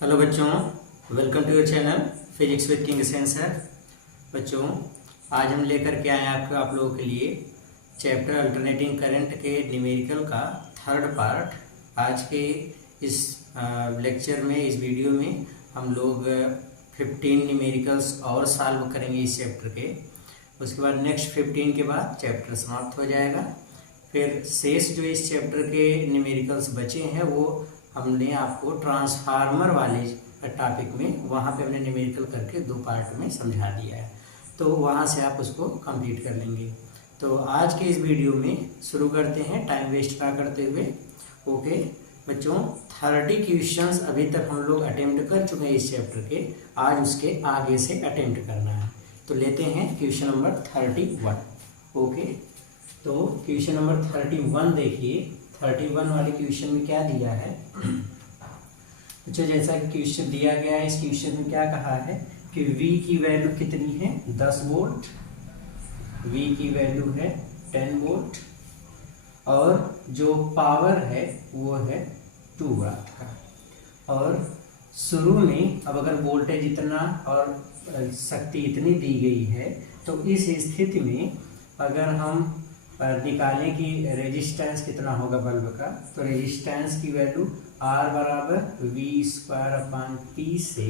Hello बच्चों, welcome to your channel physics with King Sensor. बच्चों, आज हम लेकर के आए हैं आप लोगों के लिए चैप्टर अल्टरनेटिंग करंट के न्यूमेरिकल का थर्ड पार्ट। आज के इस लेक्चर में, इस वीडियो में हम लोग 15 न्यूमेरिकल्स और सॉल्व करेंगे इस चैप्टर के। उसके बाद नेक्स्ट 15 के बाद चैप्टर समाप्त हो जाएगा। फिर शेष जो इस चैप्टर के न्यूमेरिकल्स बचे हैं वो हमने आपको ट्रांसफार्मर वाले टॉपिक में, वहाँ पे हमने न्यूमेरिकल करके 2 पार्ट में समझा दिया है, तो वहाँ से आप उसको कंप्लीट कर लेंगे। तो आज के इस वीडियो में शुरू करते हैं टाइम वेस्ट ना करते हुए। ओके बच्चों, 30 क्वेश्चंस अभी तक हम लोग अटेम्प्ट कर चुके हैं इस चैप्टर के। आज उसके आगे से अटेम्प्ट करना है, तो लेते हैं क्वेश्चन नंबर 31। ओके, तो क्वेश्चन नंबर 31 देखिए। 31 वाले क्वेश्चन में क्या दिया है बच्चों? जैसा कि क्वेश्चन दिया गया है, इस क्वेश्चन में क्या कहा है कि V की वैल्यू कितनी है? 10 वोल्ट। V की वैल्यू है 10 वोल्ट और जो पावर है वो है 2 वाट का। और शुरू में अब अगर वोल्टेज इतना और शक्ति इतनी दी गई है, तो इस स्थिति में अगर हम निकालें कि रेजिस्टेंस कितना होगा बल्ब का, तो रेजिस्टेंस की वैल्यू R बराबर V² से,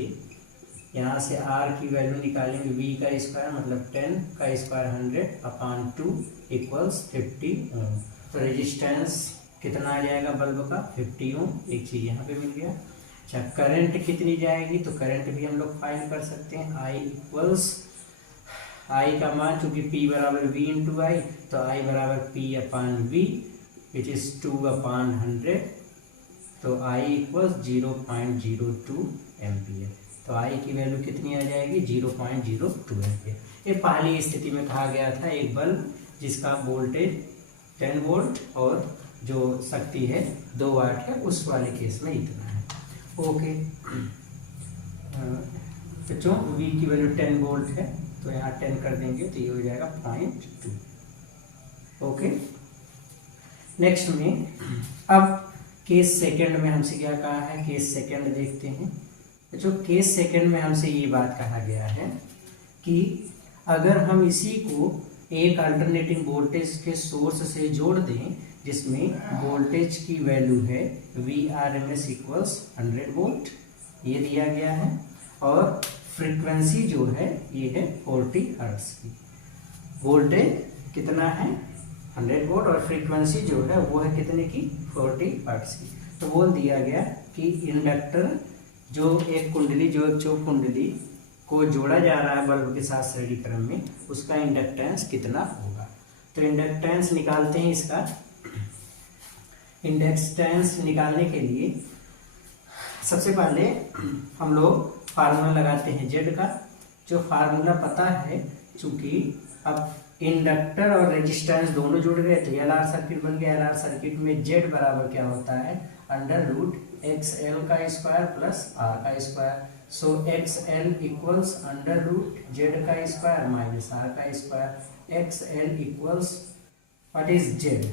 यहाँ से R की वैल्यू निकालेंगे V का स्क्वायर मतलब 10 का स्क्वायर 100/2 इक्वल्स 50 ओम। तो रेजिस्टेंस कितना आ जाएगा बल्ब का? 50 ओम। एक चीज़ यहाँ पे मिल गया। अच्छा, करंट कितनी जाएगी? तो करंट भी हम लोग फाइंड कर सकते हैं। I का मान चूंकि P बराबर V इंटू आई, तो I बराबर P/V विच इज 2/100, तो I इक्वल्स 0.02 एम्पियर। तो I की वैल्यू कितनी आ जाएगी? 0.02 एम्पियर। ये पहली स्थिति में कहा गया था एक बल्ब जिसका वोल्टेज 10 वोल्ट और जो शक्ति है 2 वाट है, उस वाले केस में इतना है। ओके बच्चों, V की वैल्यू 10 वोल्ट है, तो यहाँ 10 कर देंगे तो ये हो जाएगा 0.2। ओके, नेक्स्ट में अब केस सेकंड में हमसे क्या कहा है? केस सेकंड देखते हैं। जो केस सेकंड में हमसे ये बात कहा गया है कि अगर हम इसी को एक अल्टरनेटिंग वोल्टेज के सोर्स से जोड़ दें जिसमें वोल्टेज की वैल्यू है Vrms इक्वल्स 100 वोल्ट, ये दिया गया है, और फ्रीक्वेंसी जो है ये है 40 हर्ट्ज की। वोल्टेज कितना है? 100 वोल्ट, और फ्रीक्वेंसी जो है वो है कितने की? 40 हर्ट्ज की। तो बोल दिया गया कि इंडक्टर जो एक कुंडली को जोड़ा जा रहा है बल्ब के साथ श्रेणी क्रम में, उसका इंडक्टेंस कितना होगा। तो इंडक्टेंस निकालते हैं। इसका इंडक्टेंस निकालने के लिए सबसे पहले हम लोग फार्मूला लगाते हैं जेड का। जो फार्मूला पता है, चूंकि अब इंडक्टर और रेजिस्टेंस दोनों जुड़ गए तो एल आर सर्किट बन गया। एल आर सर्किट में जेड बराबर क्या होता है? √XL का स्क्वायर प्लस R का स्क्वायर। सो XL इक्वल्स √Z का स्क्वायर माइनस R का square. XL equals what is Z?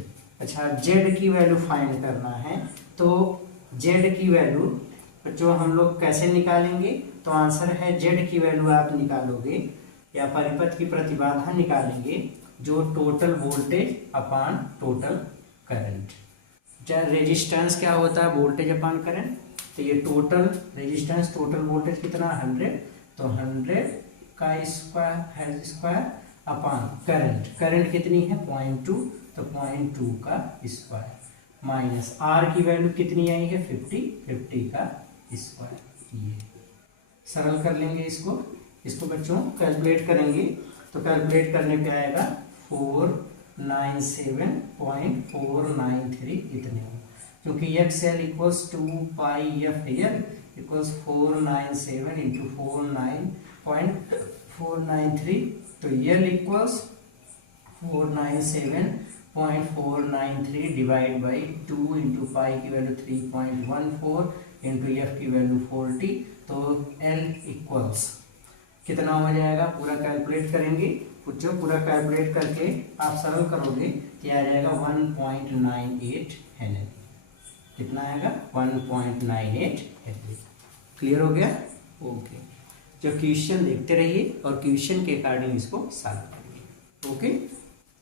अच्छा, जेड की वैल्यू फाइंड करना है, तो जेड की वैल्यू जो हम लोग कैसे निकालेंगे? तो आंसर है जेड की वैल्यू आप निकालोगे या परिपथ की प्रतिबाधा निकालेंगे जो total voltage upon total current. Resistance क्या होता है? Voltage upon current. तो ये टोटल रेजिस्टेंस, टोटल वोल्टेज कितना? 100, तो 100 का स्क्वायर अपॉन करंट। करंट कितनी है? 0.2, तो 0.2 का स्क्वायर माइनस R की वैल्यू कितनी आई है? 50 का स्क्वायर। ये सरल कर लेंगे इसको बच्चों कैलकुलेट करेंगे, तो कैलकुलेट करने पे आएगा 497.493 इतने, क्योंकि XL equals 2πf here equals 497 into 49493, तो L equals 497.493 divide by 2 into pi की वैल्यू 3.14 इंटू एफ की वैल्यू 40, तो L इक्वल्स कितना हो जाएगा? पूरा कैलकुलेट करेंगे। जो पूरा कैलकुलेट करके आप सरल करोगे तो आ जाएगा 1.98 हेनरी। कितना आएगा? 1.98 हेनरी। क्लियर हो गया? ओके, जो क्वेश्चन देखते रहिए और क्वेश्चन के अकॉर्डिंग इसको सॉल्व करिए। ओके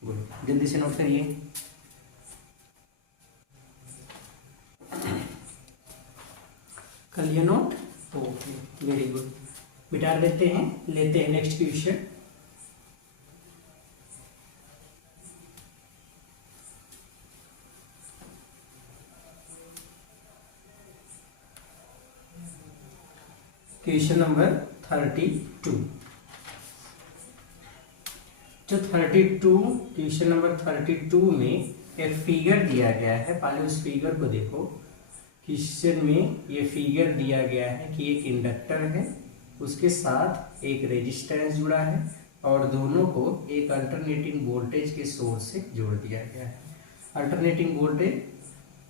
गुड, जल्दी से नोट करिए। कर लिया नोट? ओके वेरी गुड, मिटा देते हैं, लेते हैं नेक्स्ट क्वेश्चन। Question number 32। जो 32 क्वेश्चन नंबर 32 में एक फिगर दिया गया है, पहले उस फिगर को देखो। क्वेश्चन में ये फिगर दिया गया है कि एक इंडक्टर है, उसके साथ एक रेजिस्टेंस जुड़ा है और दोनों को एक अल्टरनेटिंग वोल्टेज के सोर्स से जोड़ दिया गया है। अल्टरनेटिंग वोल्टेज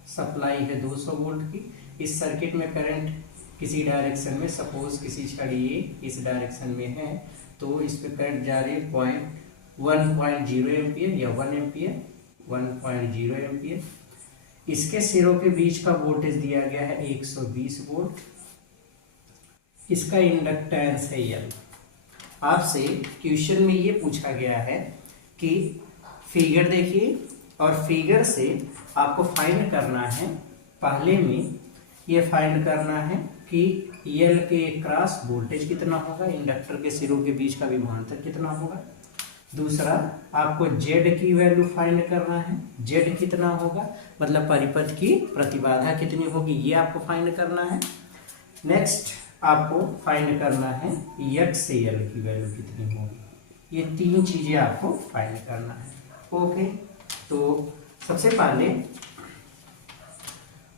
सप्लाई है 200 वोल्ट की। इस सर्किट में करंट किसी डायरेक्शन में, सपोज किसी छड़ ये इस डायरेक्शन में है तो इस पे करंट जा रही है 1.0 एम्पियर या 1 एम्पियर, 1.0 एम्पियर। इसके सिरों के बीच का वोल्टेज दिया गया है 120 वोल्ट। इसका इंडक्टेंस है L। आपसे क्वेश्चन में ये पूछा गया है कि फिगर देखिए और फिगर से आपको फाइंड करना है, पहले में ये फाइंड करना है कि L के क्रॉस वोल्टेज कितना होगा, इंडक्टर के सिरों के बीच का विभवांतर कितना होगा। दूसरा आपको Z की वैल्यू फाइंड करना है, Z कितना होगा मतलब परिपथ की प्रतिबाधा कितनी होगी, ये आपको फाइंड करना है। नेक्स्ट आपको फाइंड करना है X से L की वैल्यू कितनी होगी। ये तीन चीजें आपको फाइंड करना है। ओके, तो सबसे पहले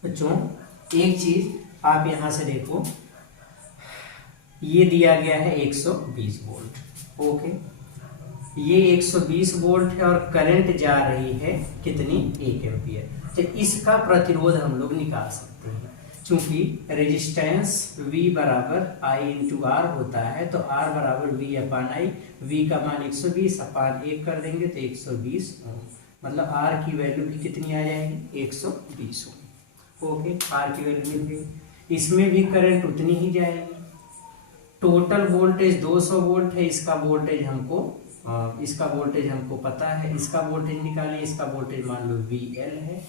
बच्चों एक चीज आप यहां से देखो, ये दिया गया है 120 वोल्ट। ओके, ये 120 वोल्ट है और करंट जा रही है कितनी, 1 एम्पियर। तो इसका प्रतिरोध हम लोग निकाल सकते हैं, क्योंकि रेजिस्टेंस V बराबर I इंटू R होता है, तो R बराबर V अपान I। V का मान 120 अपान 1 कर देंगे तो 120 ओम, मतलब R की वैल्यू भी कितनी आ जाएगी, 120 ओम। ओके, R की वैल्यू मिल गई। इसमें भी करंट उतनी ही जाएगी। टोटल वोल्टेज 200 वोल्ट है, इसका वोल्टेज हमको पता है, इसका वोल्टेज निकालिए। इसका वोल्टेज मान लो VL है।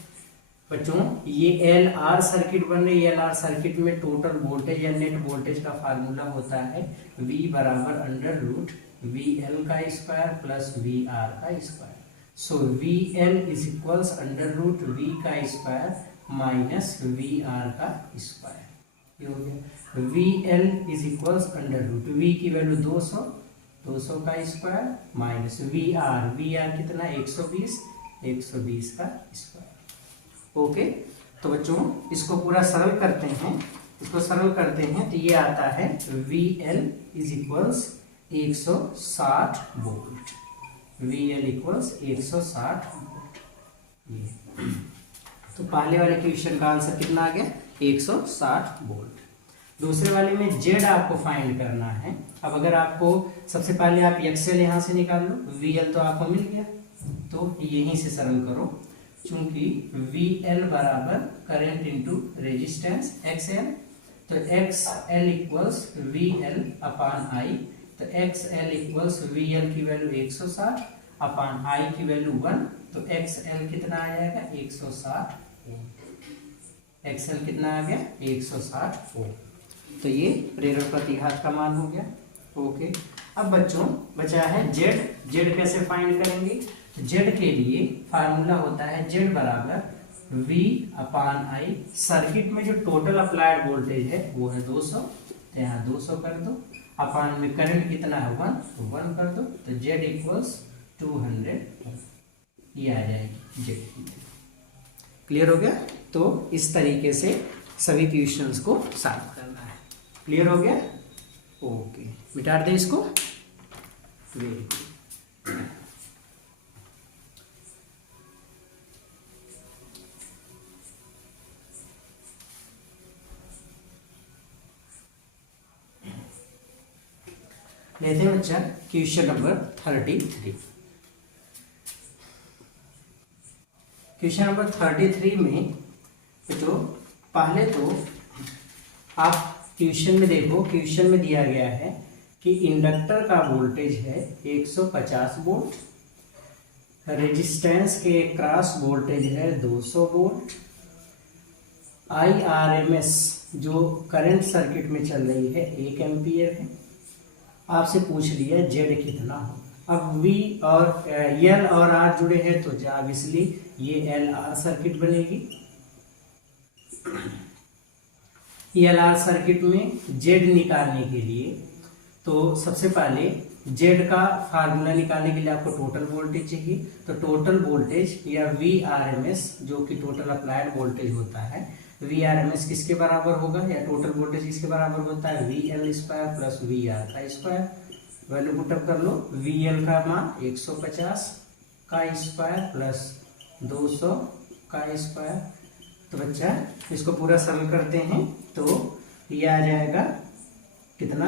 बच्चों ये LR सर्किट बन रही है, LR सर्किट में टोटल वोल्टेज या नेट वोल्टेज का फार्मूला होता है V बराबर अंडर रूट VL का स्क्वायर प्लस VR का square. So VL is equals under root V का स्क्वायर माइनस VR का स्क्वायर। ये हो गया VL is equals under root V की वैल्यू 200 का स्क्वायर माइनस VR कितना 120 का स्क्वायर। ओके, तो बच्चों इसको पूरा सरल करते हैं, तो ये आता है VL is equals 160 volt. VL equals 160 volt. ये तो पहले वाले क्वेश्चन का आंसर कितना आ गया, 160 वोल्ट। दूसरे वाले में Z आपको फाइंड करना है। अब अगर आपको सबसे पहले आप XL यहां से निकाल लो, VL तो आपको मिल गया, तो यहीं से सरल करो, क्योंकि VL बराबर करंट इंटू रेजिस्टेंस XL, तो XL equals VL upon I, तो XL इक्वल्स VL की वैल्यू 160 अपान I की वैल्यू 1, तो XL कितना आ जाएगा 160 ओम। XL कितना आ गया 160 ओम। तो ये प्रेरक प्रतिघात का मान हो गया। ओके, अब बच्चों बचा है Z कैसे फाइंड करेंगे। तो Z के लिए फार्मूला होता है Z बराबर V अपान I। सर्किट में जो टोटल अप्लाइड वोल्टेज है वो है 200, तो यहाँ 200 कर दो, अपान में करंट कितना है 1, तो 1 कर दो, तो Z इक्वल्स 200 ये आ जाएगी Z। क्लियर हो गया। तो इस तरीके से सभी क्वेश्चंस को सॉल्व करना है। क्लियर हो गया। ओके, मिटा दे इसको। Very good. लेते हैं बच्चा क्वेश्चन नंबर 33। क्वेश्चन नंबर 33 में तो पहले तो आप क्वेश्चन में देखो, क्वेश्चन में दिया गया है कि इंडक्टर का वोल्टेज है 150 वोल्ट, रेजिस्टेंस के क्रॉस वोल्टेज है 200 वोल्ट, IRMS जो करंट सर्किट में चल रही है 1 एम्पियर है। आपसे पूछ लिया जेड कितना हो। अब V और L और R जुड़े हैं तो ऑब्वियसली ये LR सर्किट बनेगी। LR सर्किट में जेड निकालने के लिए तो सबसे पहले जेड का फार्मूला निकालने के लिए आपको टोटल वोल्टेज चाहिए। तो टोटल वोल्टेज या VRMS जो कि टोटल अप्लाइड वोल्टेज होता है, VRMS किसके बराबर होगा या टोटल वोल्टेज किसके बराबर होता है, VL स्क्वायर प्लस VR का स्क्वायर। वैल्यू पुटअप कर लो, VL का मान 150 का स्क्वायर प्लस 200 का स्क्वायर। तो बच्चा इसको पूरा सरल करते हैं तो ये आ जाएगा कितना,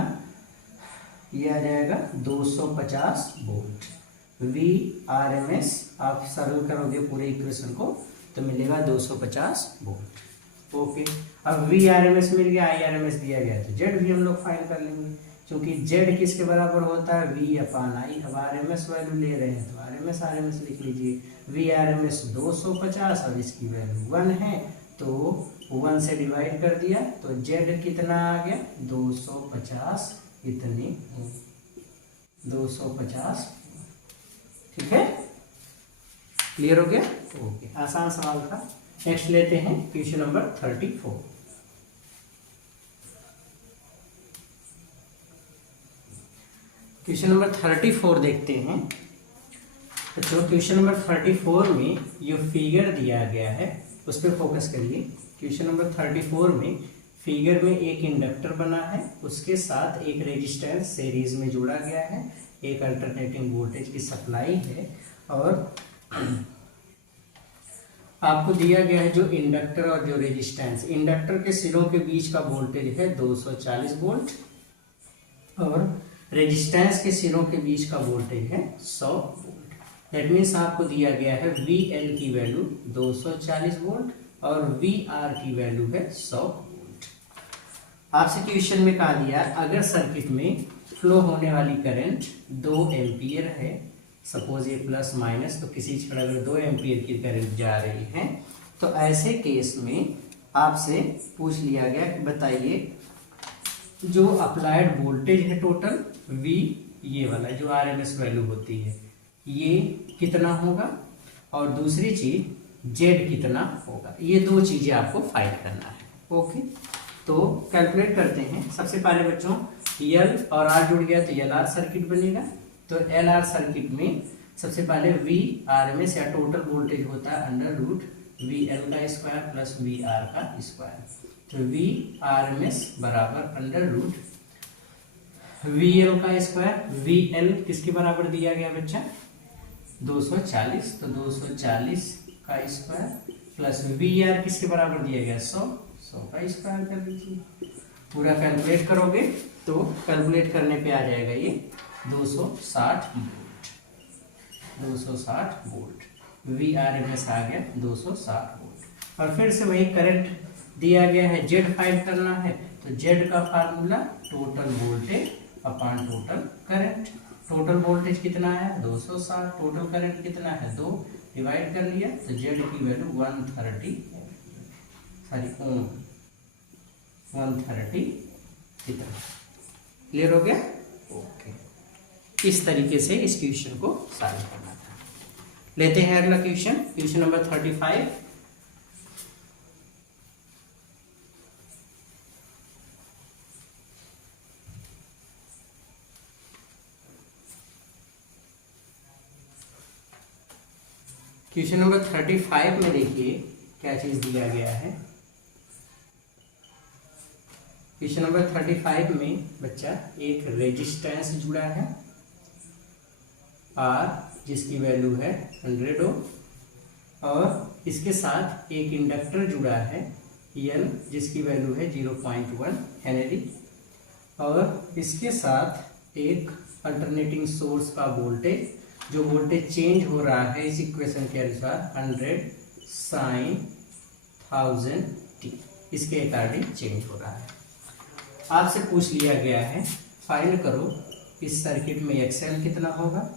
ये आ जाएगा 250 वोल्ट। VRMS आप सरल करोगे पूरे इक्वेशन को तो मिलेगा 250 वोल्ट। ओके, अब VRMS मिल गया, IRMS दिया गया तो जेड भी हम लोग फाइंड कर लेंगे, क्योंकि जेड किसके बराबर होता है, V/I। अब RMS वैल्यू ले रहे हैं तो RMS लिख लीजिए। VRMS 250 और इसकी वैल्यू 1 है तो 1 से डिवाइड कर दिया तो जेड कितना आ गया 250, इतने 250। ठीक है, क्लियर हो गया। ओके, आसान सवाल था। नेक्स्ट लेते हैं क्वेश्चन नंबर 34। क्वेश्चन नंबर 34 देखते हैं। तो क्वेश्चन नंबर 34 में जो फिगर दिया गया है उस पर फोकस करिए। क्वेश्चन नंबर 34 में फिगर में एक इंडक्टर बना है, उसके साथ एक रेजिस्टेंस सीरीज में जोड़ा गया है, एक अल्टरनेटिंग वोल्टेज की सप्लाई है और आपको दिया गया है जो इंडक्टर और जो रेजिस्टेंस, इंडक्टर के सिरों के बीच का वोल्टेज है 240 वोल्ट और रेजिस्टेंस के सिरों के बीच का वोल्टेज है 100 वोल्ट। दैट मीन्स आपको दिया गया है VL की वैल्यू 240 वोल्ट और VR की वैल्यू है 100 वोल्ट। आपसे क्वेश्चन में कहा दिया अगर सर्किट में फ्लो होने वाली करंट 2 एम्पियर है, सपोज ये प्लस माइनस, तो किसी क्षण अगर 2 एम्पियर की करंट जा रही है तो ऐसे केस में आपसे पूछ लिया गया कि बताइए जो अप्लाइड वोल्टेज है टोटल V, ये वाला जो RMS वैल्यू होती है, ये कितना होगा और दूसरी चीज Z कितना होगा। ये दो चीजें आपको फाइंड करना है। ओके, तो कैलकुलेट करते हैं। सबसे पहले बच्चों L और R जुड़ गया तो LR सर्किट बनेगा। तो LR सर्किट में सबसे पहले VRMS या टोटल वोल्टेज होता है अंडर रूट VL का स्क्वायर प्लस VR का स्क्वायर। तो VRMS बराबर अंडर रूट VL का स्क्वायर, VL किसके बराबर दिया गया बच्चा 240, तो 240 का स्क्वायर प्लस VR किसके बराबर दिया गया 100 का स्क्वायर कर लीजिए। पूरा कैलकुलेट करोगे तो कैलकुलेट करने पे आ जाएगा ये 260 वोल्ट, 260 वोल्ट। VRMS आ गया 260 वोल्ट। और फिर से वही करंट दिया गया है, जेड फाइंड करना है तो जेड का formula total voltage upon total current. Total voltage कितना है 260, टोटल करंट कितना है 2, डिवाइड कर लिया तो जेड की वैल्यू 130 कितना। क्लियर हो गया। ओके, इस तरीके से इस क्वेश्चन को सॉल्व करना था। लेते हैं अगला question, question number 35। Question number 35 में देखिए क्या चीज दिया गया है। क्वेश्चन नंबर 35 में बच्चा एक रेजिस्टेंस जुड़ा है R जिसकी वैल्यू है 100 ओम और इसके साथ एक इंडक्टर जुड़ा है L जिसकी वैल्यू है 0.1 हेनरी और इसके साथ एक अल्टरनेटिंग सोर्स का वोल्टेज, जो वोल्टेज चेंज हो रहा है इस इक्वेशन के अनुसार 100 sin 1000t, इसके अकॉर्डिंग चेंज हो रहा है। आपसे पूछ लिया गया है फाइंड करो इस सर्किट में एक्सएल कितना होगा,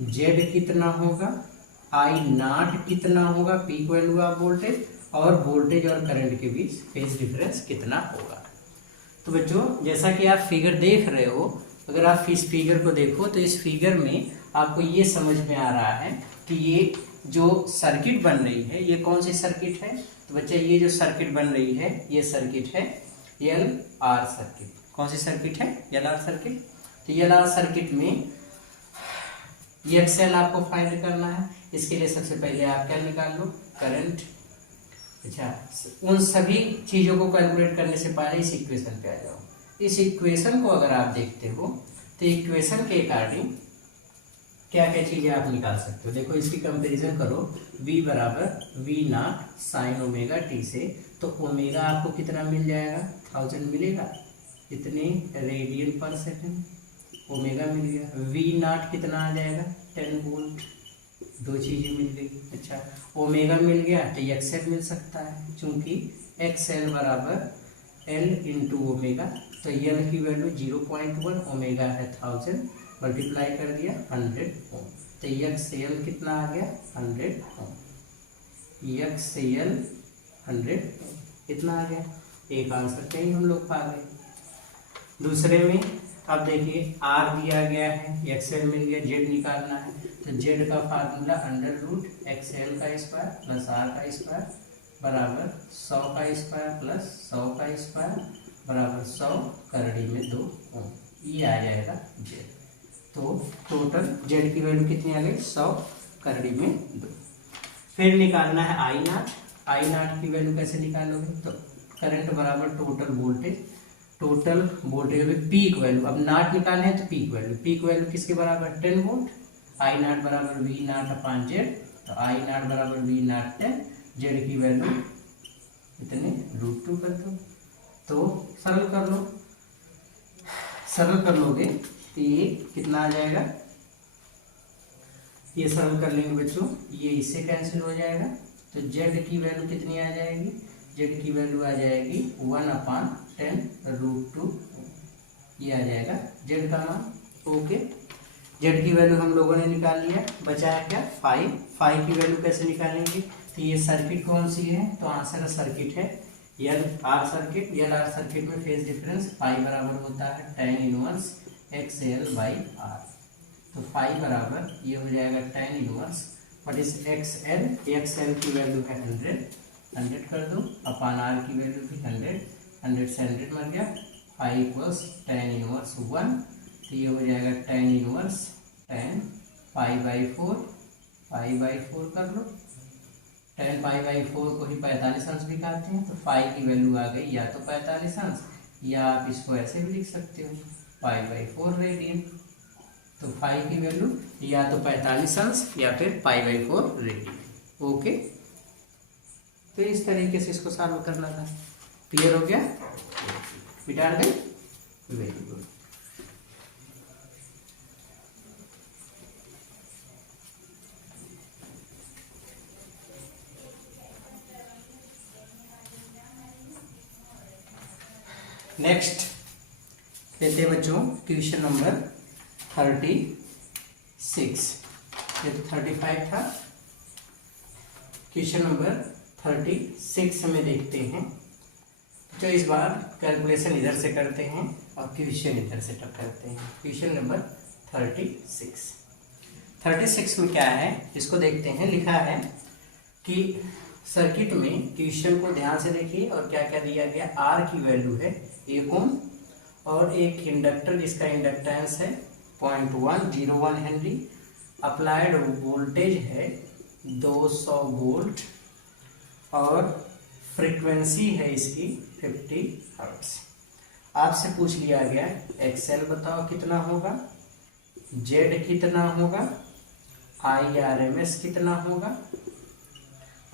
जेड कितना होगा, आई नॉट कितना होगा, पीक वैल्यू ऑफ वोल्टेज, और वोल्टेज और करंट के बीच फेज डिफरेंस कितना होगा। तो बच्चों जैसा कि आप फिगर देख रहे हो, अगर आप इस फिगर को देखो तो इस फिगर में आपको ये समझ में आ रहा है कि ये जो सर्किट बन रही है ये कौन सी सर्किट है। तो बच्चा ये जो सर्किट बन रही है ये सर्किट है एल आर सर्किट। कौन सी सर्किट है? L R circuit. तो एल आर सर्किट में एक्सएल आपको फाइंड करना है। इसके लिए सबसे पहले आप क्या निकाल लो, करंट। अच्छा, उन सभी चीजों को कैलकुलेट करने से पहले इस इक्वेशन पे आ जाओ। इस इक्वेशन को अगर आप देखते हो तो इक्वेशन के अकॉर्डिंग क्या क्या चीजें आप निकाल सकते हो। देखो इसकी कंपैरिजन करो, v बराबर V naught sine omega T से, तो ओमेगा आपको कितना मिल जाएगा, 1000 मिलेगा, इतने रेडियन पर सेकंड ओमेगा मिल गया। वी नॉट कितना आ जाएगा, 10 वोल्ट, दो चीजें मिल गई। अच्छा, ओमेगा मिल गया तो एक्सएल मिल सकता है, चूंकि एक्सएल बराबर एल इंटू ओमेगा, तो एल की वैल्यू 0.1, ओमेगा है 1000, मल्टीप्लाई कर दिया 100 ओम, तो एक्सएल कितना आ गया 100 ओम, एक्सएल 100 कितना आ गया, एक आंसर पे ही हम लोग पा गए। दूसरे में अब देखिए आर दिया गया है, एक्सएल मिल गया, जेड निकालना है, तो जेड का फार्मूला अंडर रूट एक्सएल का स्क्वायर प्लस आर का स्क्वायर बराबर 100 का स्क्वायर प्लस 100 का स्क्वायर बराबर 100 करड़ी में 2 ओम, ये आ जाएगा जेड। तो टोटल जेड की वैल्यू कितनी आ गई, 100 करड़ी में 2। फिर निकालना है आई नॉट। आई नॉट की वैल्यू कैसे निकालोगे, तो करंट बराबर total voltage, total voltage peak value, अब नॉट निकालना है तो पीक वैल्यू किसके बराबर, 10 वोल्ट। आई नॉट बराबर वी नॉट अपॉन जेड, तो आई नॉट बराबर वी नॉट 10, जेड की वैल्यू इतने √2 कर दो। तो सरल कर लो, सरल कर लोगे तो ये कितना आ जाएगा, ये सरल कर लेंगे बच्चों, ये इससे कैंसिल हो जाएगा, तो जेड की वैल्यू कितनी आ जाएगी, जेड की वैल्यू आ जाएगी 1/10 √2, ये आ जाएगा जेड का मान। ओके, जेड की वैल्यू हम लोगों ने निकाल लिया, बचा है क्या 5 की वैल्यू कैसे निकालेंगे, तो ये सर्किट कौन सी है, तो आंसर सर्किट है L R circuit. L R circuit में फेज डिफरेंस फाई बराबर होता है tan inverse XL by R, तो फाई बराबर ये हो जाएगा tan इनवर्स बट इस एक्सएल की वैल्यू है 100 कर दो, अपॉन आर की वैल्यू भी 100 से 100 मर गया, फाई प्लस tan इनवर्स 1, तो ये हो जाएगा tan इनवर्स tan पाई/4 कर लो, tan पाई/4 को ही 45 अंश भी कहते हैं, तो फाई की वैल्यू आ गई या तो 45 अंश, या आप इसको ऐसे भी लिख सकते हो पाई/4 रेडियन। तो फाई की वैल्यू या तो 45 अंश या फिर पाई/4 रेडियन। ओके, तो इस तरीके से इसको सॉल्व करना था। क्लियर हो गया, मिटा गए, वेरी गुड। नेक्स्ट लेते हैं बच्चों क्वेश्चन नंबर 36, ये तो 35 था, क्वेश्चन नंबर 36 में देखते हैं। तो इस बार कैलकुलेशन इधर से करते हैं और क्वेश्चन इधर से करते हैं। क्वेश्चन नंबर 36 में क्या है इसको देखते हैं। लिखा है कि सर्किट में, क्वेश्चन को ध्यान से देखिए और क्या क्या दिया गया। आर की वैल्यू है 1 ओम और एक इंडक्टर जिसका इंडक्टेंस है 0.101 हेनरी, अप्लाइड वोल्टेज है 200 वोल्ट और फ्रीक्वेंसी है इसकी 50 हर्ट्ज। आपसे पूछ लिया गया एक्सएल बताओ कितना होगा, जेड कितना होगा, IRMS कितना होगा,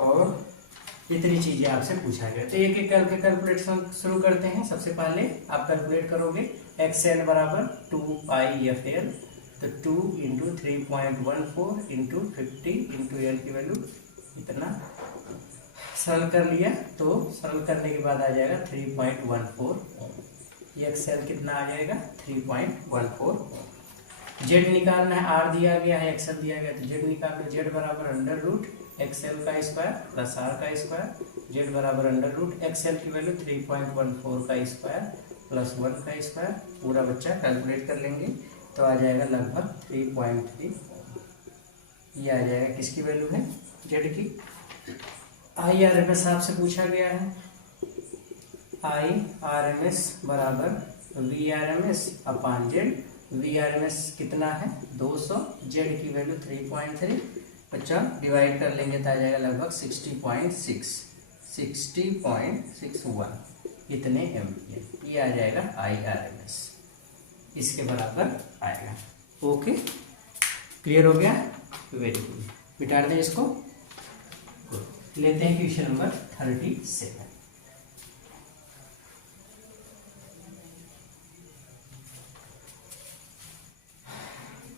और इतनी चीजें आपसे पूछा गया। तो एक एक करके कैलकुलेशन शुरू करते हैं। सबसे पहले आप कैलकुलेट करोगे एक्सएल बराबर 2πfl, तो 2 × 3.14 × 50 × एल की वैल्यू इतना सरल कर लिया, तो सरल करने के बाद आ जाएगा 3.14 ओम। एक्सएल कितना आ जाएगा 3.14। जेड निकालना है, आर दिया गया है, एक्सएल दिया गया, तो जेड निकाल लो। जेड बराबर अंडर रूट एक्सएल का स्क्वायर प्लस आर का स्क्वायर। जेड बराबर अंडर रूट एक्सएल की वैल्यू 3.14 का स्क्वायर प्लस 1 का स्क्वायर। पूरा बच्चा कैलकुलेट कर लेंगे तो आ जाएगा लगभग 3.3। ये आ जाएगा किसकी वैल्यू है, जेड की। आई आर एम एस आपसे पूछा गया है, आई आर एम एस बराबर V R M S upon Z. V R M S कितना है 200, जेड की वैल्यू 3.3। बच्चा डिवाइड कर लेंगे तो आ जाएगा लगभग 60.61 इतने एम्पियर। ये आ जाएगा आई आर एम एस, इसके बराबर आएगा। ओके, क्लियर हो गया, वेरी गुड। मिटा दें इसको। लेते हैं क्वेश्चन नंबर 37।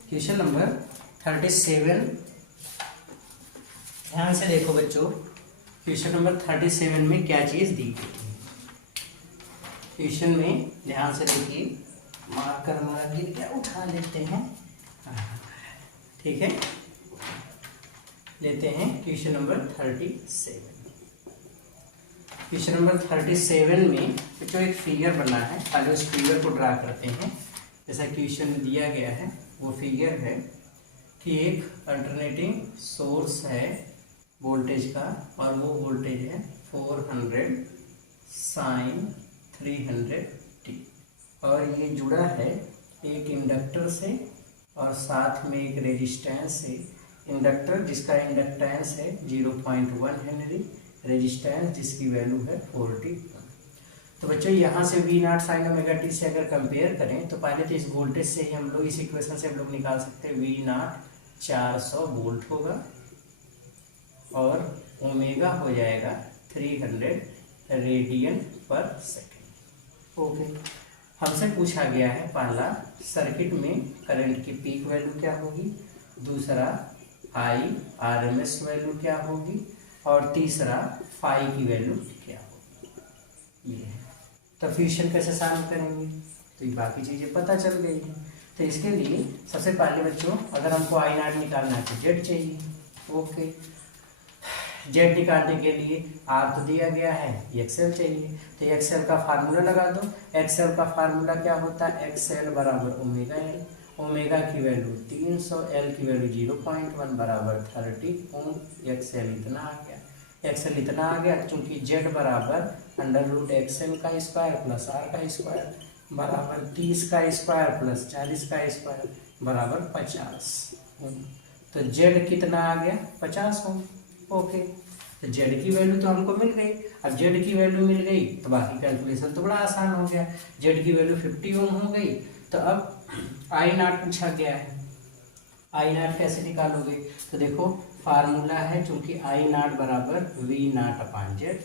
क्वेश्चन नंबर 37, ध्यान से देखो बच्चों। क्वेश्चन नंबर 37 में क्या चीज दी गई है, क्वेश्चन में ध्यान से देखिए। मार्कर गिर क्या उठा लेते हैं, ठीक है। लेते हैं क्वेश्चन नंबर 37। क्वेश्चन नंबर 37 में बच्चों एक फिगर बना है, पहले उस फिगर को ड्रा करते हैं। जैसा क्वेश्चन दिया गया है वो फिगर है कि एक अल्टरनेटिंग सोर्स है वोल्टेज का, और वो वोल्टेज है 400 साइन 300t, और ये जुड़ा है एक इंडक्टर से और साथ में एक रेजिस्टेंस से। इंडक्टर जिसका इंडक्टेंस है 0.1 हेनरी, रेजिस्टेंस जिसकी वैल्यू है 40। तो बच्चों यहाँ से V naught sine omega T से अगर कंपेयर करें तो पहले तो इस वोल्टेज से ही हम लोग, इस इक्वेशन से हम लोग निकाल सकते हैं वी नॉट 400 वोल्ट होगा और ओमेगा हो जाएगा 300 रेडियन पर सेकेंड। ओके, हमसे पूछा गया है पहला सर्किट में करंट की पीक वैल्यू क्या होगी, दूसरा I R M S value क्या होगी, और तीसरा फाई की वैल्यू क्या होगी। ये है, तो फ्यूशन कैसे सॉल्व करेंगे, तो ये बाकी चीज़ें पता चल गई है। तो इसके लिए सबसे पहले बच्चों अगर हमको आई नॉट निकालना है तो जेड चाहिए। ओके, जेड निकालने के लिए आर तो दिया गया है, एक्सएल चाहिए, तो एक्सएल का फार्मूला लगा दो। एक्सएल का फार्मूला क्या होता है, एक्सएल बराबर ओमेगा एल। ओमेगा की वैल्यू 300, एल की वैल्यू 0.1 बराबर 30 ओम। एक्सएल इतना आ गया, एक्सएल इतना आ गया क्योंकि जेड बराबर अंडर रूट एक्सएल का स्क्वायर प्लस आर का स्क्वायर बराबर 30 का स्क्वायर प्लस 40 का स्क्वायर बराबर 50 ओम। तो जेड कितना आ गया 50 ओम। ओके, तो जेड की वैल्यू तो हमको मिल गई। अब जेड की वैल्यू मिल गई तो बाकी कैलकुलेशन तो बड़ा आसान हो गया। जेड की वैल्यू 50 ओम हो गई। तो अब आई नॉट पूछा गया है, आई नॉट कैसे निकालोगे, तो देखो फार्मूला है चूंकि आई नॉट बराबर वी नॉट अपान जेड।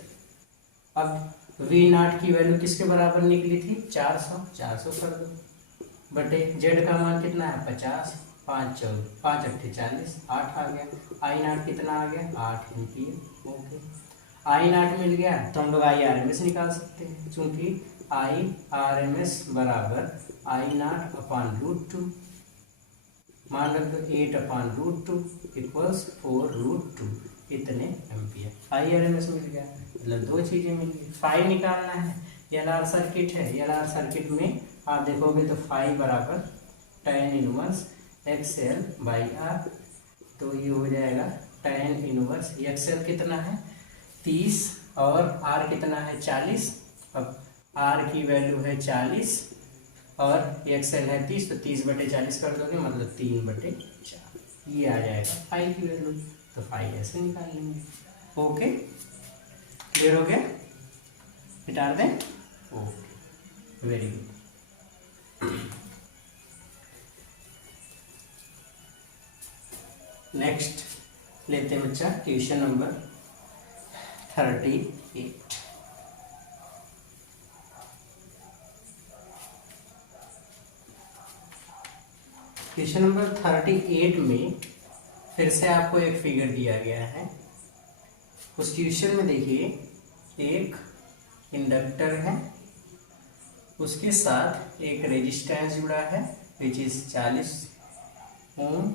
अब वी नॉट की वैल्यू किसके बराबर निकली थी 400 कर दो बटे जेड का मान कितना है 50, 5 अट्ठे 40, 8 आ गया। आई नॉट कितना आ गया 8 एम्पियर। ओके, आई नॉट मिल गया तो हम लोग आई आर एम एस निकाल सकते हैं, क्योंकि आई आर एम एस बराबर आई नॉट अपान रूट 2, मान रख दो 8 अपान रूट 2 इक्वल्स 4 रूट 2 इतने ampere. I R M S मिल गया, मतलब दो चीजें मिल गई। फाई निकालना है, एल आर सर्किट है, एल आर सर्किट में आप देखोगे तो फाई बराबर tan inverse XL by R, तो ये हो जाएगा tan इनवर्स। एक्सएल कितना है 30 और आर कितना है 40। अब आर की वैल्यू है 40 और एक्सएल है 30, तो 30 बटे 40 कर दोगे मतलब 3 बटे 4। ये आ जाएगा फाई की वैल्यू, तो फाई ऐसे निकाल लेंगे। ओके, क्लियर हो गया, मिटा दें। Okay, very good. नेक्स्ट लेते हैं बच्चा क्वेश्चन नंबर 38। क्वेश्चन नंबर 38 में फिर से आपको एक फिगर दिया गया है। उस क्वेश्चन में देखिए एक इंडक्टर है उसके साथ एक रेजिस्टेंस जुड़ा है विच इज 40 ओम,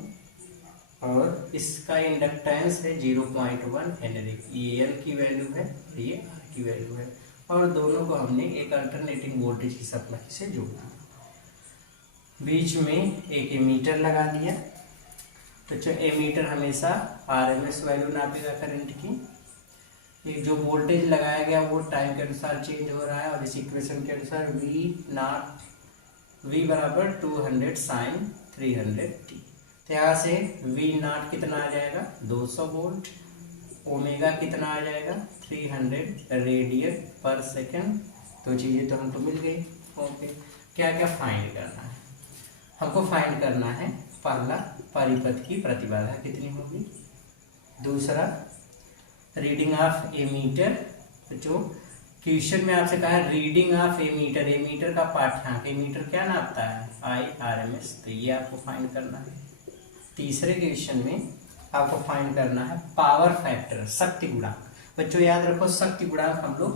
और इसका इंडक्टेंस है 0.1 हेनरी। ये एल की वैल्यू है, ये आर की वैल्यू है, और दोनों को हमने एक अल्टरनेटिंग वोल्टेज की सप्लाई से जोड़ा। बीच में एक एमीटर लगा दिया। तो जो एमीटर हमेशा आरएमएस वैल्यू नापेगा करंट की। ये जो वोल्टेज लगाया गया वो टाइम के अनुसार चेंज हो रहा है, और इस इक्वेशन के अनुसार V बराबर 200 साइन 300t। तो यहाँ से V0 कितना आ जाएगा 200 वोल्ट, ओमेगा कितना आ जाएगा 300 रेडियन पर सेकेंड। तो चीज़ें तो हमको मिल गई। ओके, क्या क्या फाइंड करना है हमको? फाइंड करना है पहला, परिपथ की प्रतिबाधा कितनी होगी। दूसरा, रीडिंग ऑफ एमीटर। तो जो क्वेश्चन में आपसे कहा है रीडिंग ऑफ एमीटर, एमीटर का पाठ्यांक, एमीटर क्या नापता है IRMS, तो ये आपको फाइंड करना है। तीसरे क्वेश्चन में आपको फाइंड करना है पावर फैक्टर, शक्ति गुणांक। बच्चों याद रखो, शक्ति गुणांक हम लोग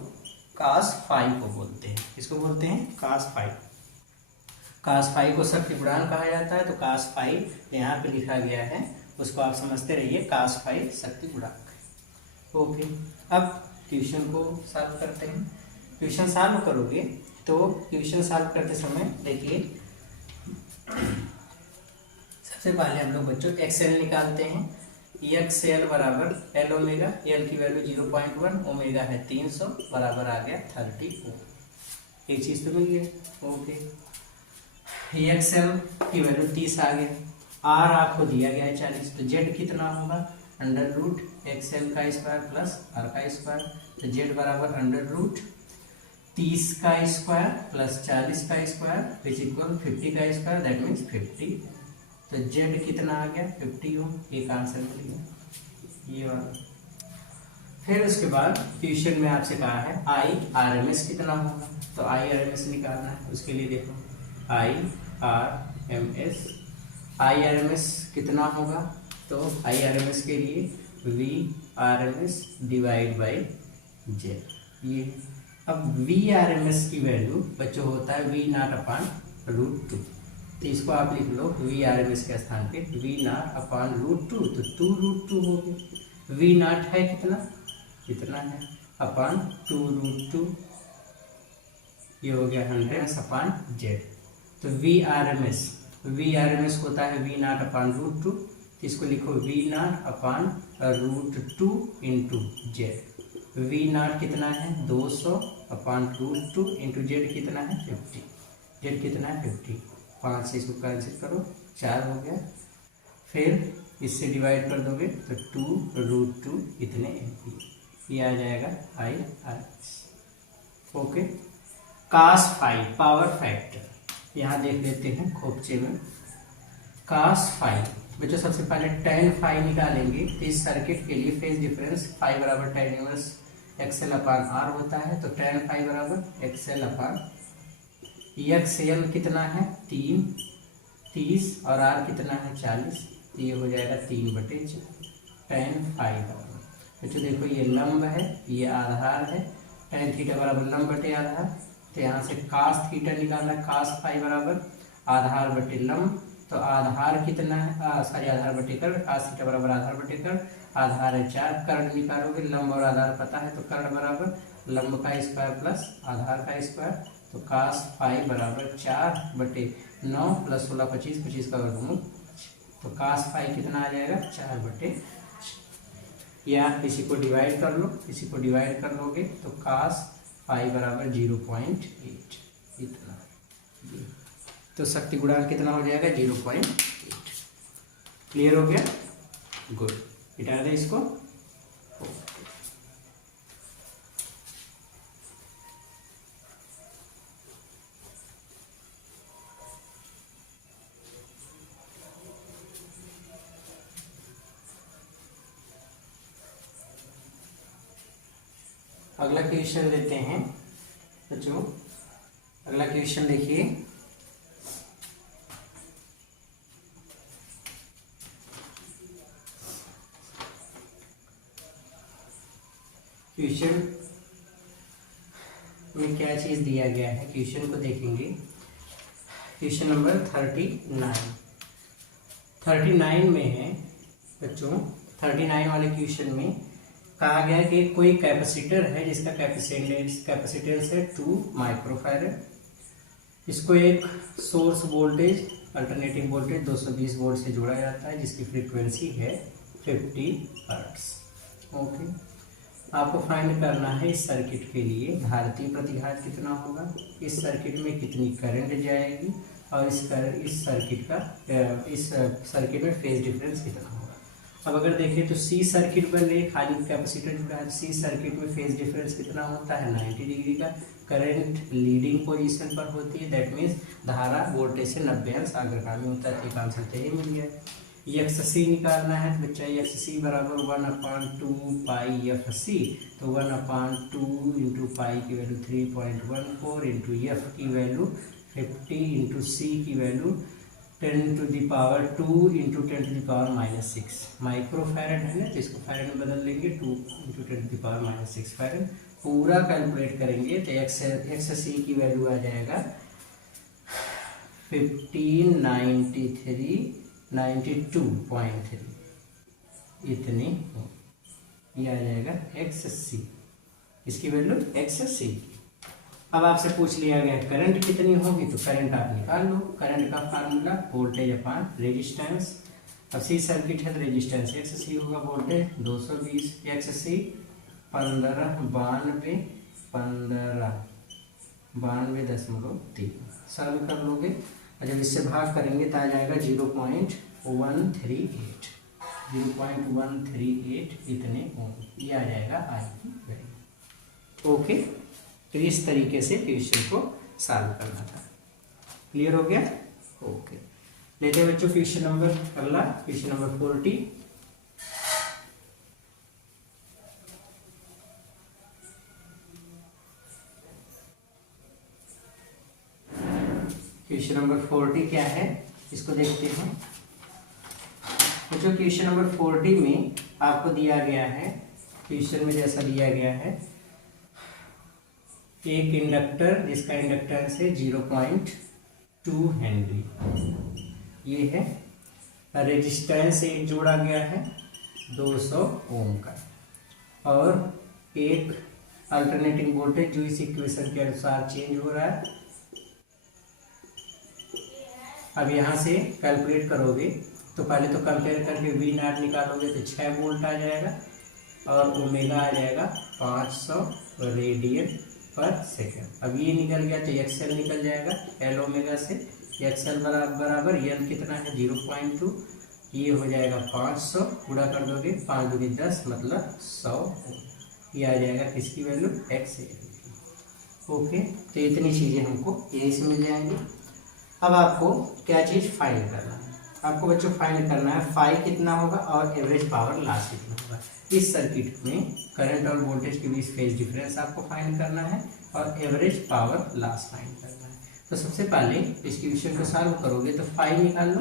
cos फाई को बोलते हैं। किसको बोलते हैं? cos phi. cos फाई को शक्ति गुणांक कहा जाता है। तो cos फाई यहाँ पे लिखा गया है, उसको आप समझते रहिए, cos फाई शक्ति गुणांक। ओके, अब क्वेश्चन को सॉल्व करते हैं। क्वेश्चन सॉल्व करोगे तो क्वेश्चन सॉल्व करते समय देखिए, सबसे पहले हम लोग बच्चों एक्सएल निकालते हैं। एक्सएल बराबर एल ओमेगा, एल की वैल्यू 0.1, ओमेगा है 300, बराबर आ गया 30 ओम। एक चीज तो मिल गया। ओके, एक्सएल की वैल्यू 30 आ गया, आर आपको दिया गया है 40, तो जेड कितना होगा अंडर रूट एक्सएल का स्क्वायर प्लस आर का स्क्वायर। तो जेड बराबर अंडर रूट 30 का स्क्वायर प्लस 40 का स्क्वायर विच इक्वल 50 का स्क्वायर, दैट मीन्स 50। तो जेड कितना आ गया 50 ओम। एक आंसर मिल गया ये वाला। फिर उसके बाद क्वेश्चन में आपसे कहा है IRMS कितना होगा, तो IRMS निकालना है। उसके लिए देखो IRMS कितना होगा, तो IRMS के लिए VRMS डिवाइड बाई जेड। ये अब VRMS की वैल्यू बच्चों होता है V0 अपान √2। तो इसको आप लिख लो VRMS के स्थान पे V0 अपान √2, तो 2√2 हो गया। V0 है कितना है अपान 2√2, ये हो गया 100 अपान जेड। तो VRMS होता है V0 अपान √2, इसको लिखो V0 अपान √2 इंटू जेड। V0 कितना है 200 अपान √2 इंटू जेड कितना है 50। जेड कितना है 50, 5 से इसको कैंसिल करो, 4 हो गया। फिर इससे डिवाइड कर दोगे तो 2√2 इतने एम्पीयर, ये आ जाएगा IRMS। Okay, cos phi power factor यहाँ देख लेते हैं खोपचे में। cos फाई बच्चों सबसे पहले tan फाई निकालेंगे। तो इस सर्किट के लिए फेज डिफरेंस फाई बराबर tan इनवर्स XL अपान R होता है। तो tan फाई बराबर XL अपान XL कितना है 30 और R कितना है 40, तो ये हो जाएगा 3/4 tan फाई बराबर। बच्चों देखो ये लंब है, ये आधार है, tan थीटा बराबर लंब बटे आधार। तो यहाँ से cos थीटा निकालना, cos फाई बराबर आधार बटे लंब। तो आधार कितना है, आधार बटे कर्ण, cos थीटा बराबर आधार बटे कर्ण। आधार है 4, कर्ण निकालोगे, लंब और आधार पता है, तो कर्ण बराबर लंब का स्क्वायर प्लस आधार का स्क्वायर। तो cos फाई बराबर 4/9 प्लस 16 25, 25 का वर्गमूल। तो cos फाई कितना आ जाएगा 4/, या इसी को डिवाइड कर लो, इसी को डिवाइड कर लोगे तो cos फाई बराबर 0.8 इतना। तो शक्ति गुणांक कितना हो जाएगा 0.8। क्लियर हो गया? गुड, मिटा दे इसको। अगला क्वेश्चन लेते हैं बच्चों। अगला क्वेश्चन देखिए, क्वेश्चन में क्या चीज़ दिया गया है, क्वेश्चन को देखेंगे। क्वेश्चन नंबर 39 में है बच्चों। 39 वाले क्वेश्चन में कहा गया है कि कोई कैपेसिटर है जिसका कैपेसिटेंस है 2 माइक्रोफैरड। इसको एक source voltage, alternating voltage 220 volt से जोड़ा जाता है, जिसकी फ्रीक्वेंसी है 50 हर्ट्ज। ओके, आपको फाइंड करना है इस सर्किट के लिए धारितीय प्रतिघात कितना होगा, इस सर्किट में कितनी करंट जाएगी, और इस सर्किट में फेज डिफरेंस कितना होगा। अब अगर देखें तो सी सर्किट बन रही है, खाली कैपेसिटर जुड़ा है। सी सर्किट में फेज डिफरेंस कितना होता है 90 डिग्री का। करंट लीडिंग पोजीशन पर होती है, दैट मीन्स धारा वोल्टेज से 90 अंश अग्रगामी होता है। एक आंसर चाहिए मिल गया। एक्स सी निकालना है तो बच्चा एक्स सी बराबर 1/2 पाई एफ सी। तो 1/2 इंटू पाई की वैल्यू 3.14 इंटू एफ की वैल्यू 50 इंटू सी की value 10 to the power 2 into 10 to the power -6 microfarad है ना, तो इसको फैरड में बदल लेंगे 2 into 10 to the power -6 farad. पूरा कैलकुलेट करेंगे तो एक्स सी की वैल्यू आ जाएगा 1592.3 इतनी, ये आ जाएगा एक्स सी, इसकी वैल्यू एक्स सी। अब आपसे पूछ लिया गया करंट कितनी होगी, तो करंट आप निकाल लो। करंट का फार्मूला वोल्टेज अपॉन रेजिस्टेंस। अब सी सर्किट है तो रेजिस्टेंस एक्स सी होगा, वोल्टेज 220 एक्स सी 1592.3 सॉल्व कर लोगे, और जब इससे भाग करेंगे तो आ जाएगा 0.138 इतने ओम, ये आ जाएगा आई की वैल्यू। ओके, तो इस तरीके से क्वेश्चन को सॉल्व करना था। क्लियर हो गया? ओके, लेते हैं बच्चों क्वेश्चन नंबर अगला, क्वेश्चन नंबर 40। क्वेश्चन नंबर 40 क्या है, इसको देखते हैं बच्चों। क्वेश्चन नंबर 40 में आपको दिया गया है, क्वेश्चन में जैसा दिया गया है, एक इंडक्टर जिसका इंडक्टेंस है 0.2 हेनरी, ये है। रेजिस्टेंस एक जोड़ा गया है 200 ओम का, और एक अल्टरनेटिंग वोल्टेज जो इस इक्वेशन के अनुसार चेंज हो रहा है। अब यहाँ से कैलकुलेट करोगे तो पहले तो कंपेयर करके वी नॉट निकालोगे तो 6 वोल्ट आ जाएगा, और ओमेगा आ जाएगा 500 रेडियन पर सेकेंड। अब ये निकल गया तो एक्सएल निकल जाएगा एल ओमेगा से। एक्सएल बराबर एल कितना है 0.2, ये हो जाएगा 500, पूरा कर दोगे 5 दूनी 10 मतलब 100, ये आ जाएगा किसकी वैल्यू एक्स एल। ओके, तो इतनी चीज़ें हमको यहीं से मिल जाएंगी। अब आपको क्या चीज़ फाइंड करना है, आपको बच्चों फाइंड करना है फाई कितना होगा और एवरेज पावर लॉस कितना होगा। इस सर्किट में करंट और वोल्टेज के बीच फेज डिफरेंस आपको फाइंड करना है, और एवरेज पावर लॉस फाइंड करना है। तो सबसे पहले इस क्वेश्चन को सॉल्व करोगे तो फाई निकाल लो।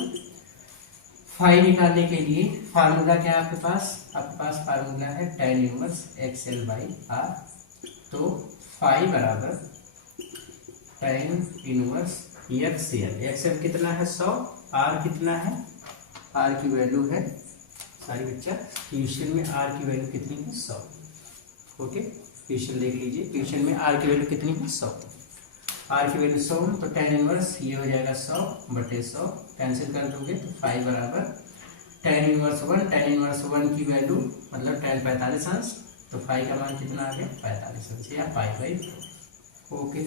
फाई निकालने के लिए फार्मूला क्या है आपके पास फार्मूला है tan इनवर्स XL/R। तो फाई बराबर tan इनवर्स XL कितना है 100, R कितना है, R की वैल्यू है, सारी बच्चा क्वेश्चन में R की वैल्यू कितनी है 100। ओके, क्वेश्चन देख लीजिए, क्वेश्चन में R की वैल्यू कितनी है 100, R की वैल्यू 100, तो tan इनवर्स ये हो जाएगा 100/100, कैंसिल कर दोगे तो फाई बराबर tan इनवर्स 1 की वैल्यू मतलब tan 45 अंश, तो फाई का मान कितना आ गया 45 अंश या पाई/4। ओके,